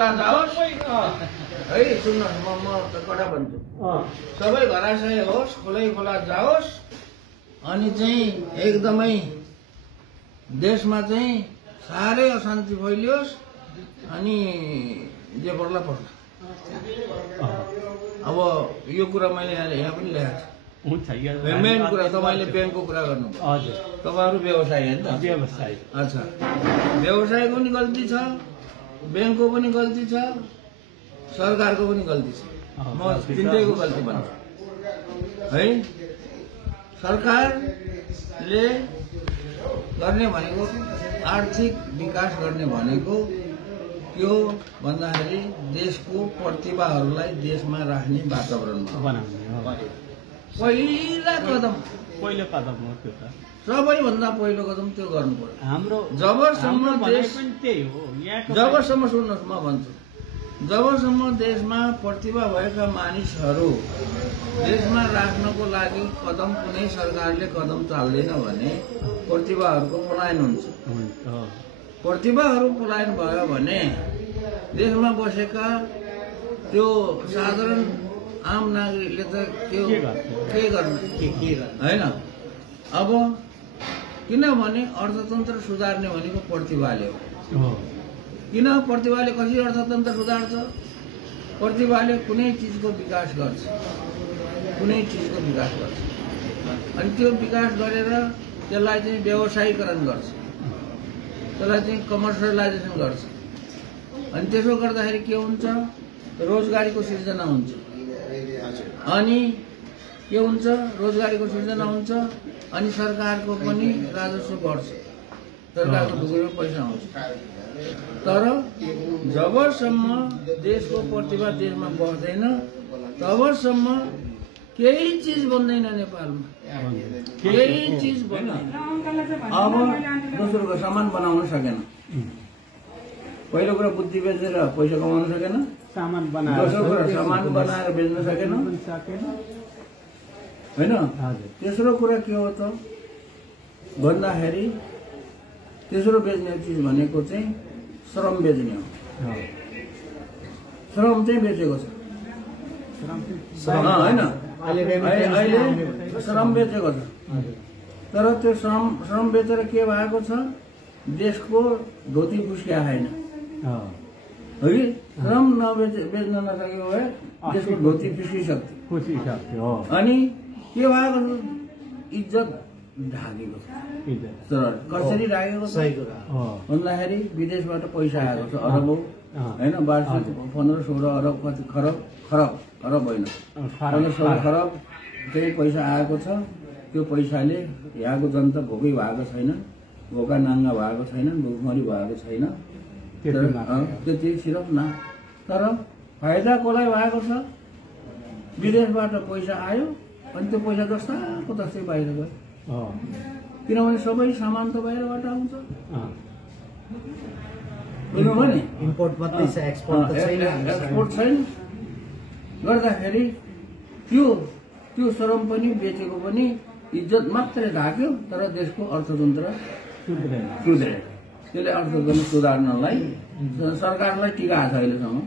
जाओस् है सुन्नुहोस् म त कडा भन्छु सबै घराशय होस् खुलै खोला जाओस् अनि चाहिँ एकदमै देशमा चाहिँ साह्रै अशान्ति फैलियोस् अनि जे पर्ला पर्ला। अब यो कुरा मैले यहाँ पनि ल्याएको छु। मेन कुरा तपाईले ब्याङ्कको कुरा गर्नु तपाईहरु व्यवसाय हो नि त। व्यवसाय अच्छा व्यवसायको पनि गल्ती छ, ब्याङ्कको पनि गल्ती छ, सरकारको पनि गल्ती छ। म तिनटैको गल्ती भन्छु है। सरकारले गर्ने भनेको आर्थिक विकास गर्ने भनेको यो भन्दाखेरि देशको प्रतिभाहरूलाई देशमा राख्ने वातावरण बनाउने पहिलो कदम हो त्यो त। सबैभन्दा पहिलो कदम त्यो गर्नु पर्यो हाम्रो। जबसम्म देश त्यही हो जबसम्म सुन्नुहोस् म भन्छु, जबसम्म देशमा प्रतिभा भएका मानिसहरू देशमा राख्नको लागि कदम कुनै सरकारले कदम चाल्दैन भने प्रतिभाहरूको पलायन हुन्छ। प्रतिभाहरू पलायन भयो भने देशमा बसेका त्यो साधारण आम नागरिकले त के गर्नु हैन। अब किनभने अर्थतन्त्र सुधार्ने भनेको प्रतिभाले हो। किन प्रतिभाले कसरी अर्थतन्त्र सुधार्छ? प्रतिभाले कुनै चिजको विकास गर्छ, कुनै चिजको विकास गर्छ अनि त्यो विकास गरेर त्यसलाई चाहिँ व्यवसायीकरण गर्छ, त्यसलाई चाहिँ कमर्सियलाइजेसन गर्छ। अनि त्यसो गर्दाखेरि के हुन्छ? रोजगारीको सिर्जना हुन्छ। अनि के हुन्छ? रोजगारीको सिर्जना हुन्छ अनि सरकारको पनि राजस्व बढ्छ, सरकारको ढुकुरमा पैसा आउँछ। तर जबसम्म देशको प्रतिभा देशमा बस्दैन तबसम्म केही चिज बन्दैन नेपालमा, केही चिज बन्दैन। अब दोस्रो सामान बनाउन सकेन, पहिलो कुरा बुद्धि बेचेर पैसा कमाउन सकेन, दोस्रो कुरा सामान बनाएर बेच्न सकेन होइन। तेस्रो कुरा के हो त भन्दाखेरि तेस्रो बेच्ने चिज भनेको चाहिँ श्रम बेच्ने हो। श्रम चाहिँ बेचेको छ होइन, अहिले श्रम बेचेको छ। तर त्यो श्रम बेचेर के भएको छ? देशको धोती फुस्किया छैन है। श्रम बेच्न नसकेको भए देशको धोती फुस्किसक्थ्यो अनि के भएको छ? इज्जत ढाकेको छ। कसरी ढाकेको छ भन्दाखेरि विदेशबाट पैसा आएको छ अरबौं होइन, वार्षिक 15-16 अरब कति खरब होइन 15-16 खरब चाहिँ पैसा आएको छ। त्यो पैसाले यहाँको जनता भोकै भएको छैन, भोका नाङ्गा भएको छैन, भोकमरी भएको छैन, त्यति सिर्फ न। तर फाइदा कसलाई भएको छ? विदेशबाट पैसा आयो अनि त्यो पैसा जस्ताको जस्तै बाहिर गयो। किनभने सबै सामान त बाहिरबाट आउँछ, बुझ्नुभयो नि? इम्पोर्ट मात्रै छ, एक्सपोर्ट छैन। गर्दाखेरि त्यो श्रम पनि बेचेको पनि इज्जत मात्रै ढाक्यो तर देशको अर्थतन्त्र सुध्रेन। त्यसले अर्थतन्त्र सुधार्नलाई सरकारलाई टिका छ अहिलेसम्म।